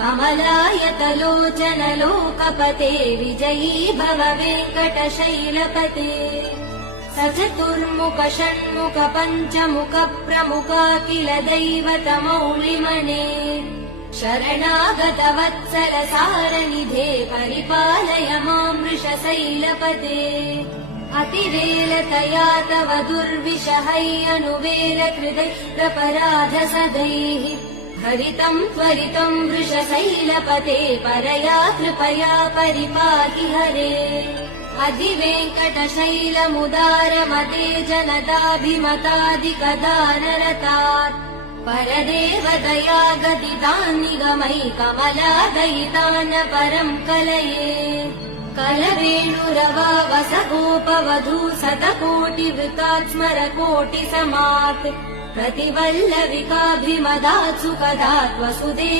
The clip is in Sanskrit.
कमलायतलोचन लोकपते विजयी भव वेङ्कटशैलपते सचतुर्मुख षण्मुख पञ्चमुख प्रमुखाखिल दैवतमौलिमने शरणागत वत्सल सारनिधे परिपालय मां वृषशैलपते अतिवेलतया तव दुर्विषहैरनुवेल कृतैरपराध सदैः हरितं त्वरितं वृषशैलपते परया कृपया परिपाहि हरे अधिवेङ्कटशैलमुदारमते जनताभिमतादिकदानरतात् परदेवदया गदितान् निगमै कमलादयितान् परं कलये कलवेणुरवावसगोपवधू शतकोटिवृतात् स्मरकोटिसमात् प्रतिवल्लविकाभिमदात् सुखदात् वसुदेव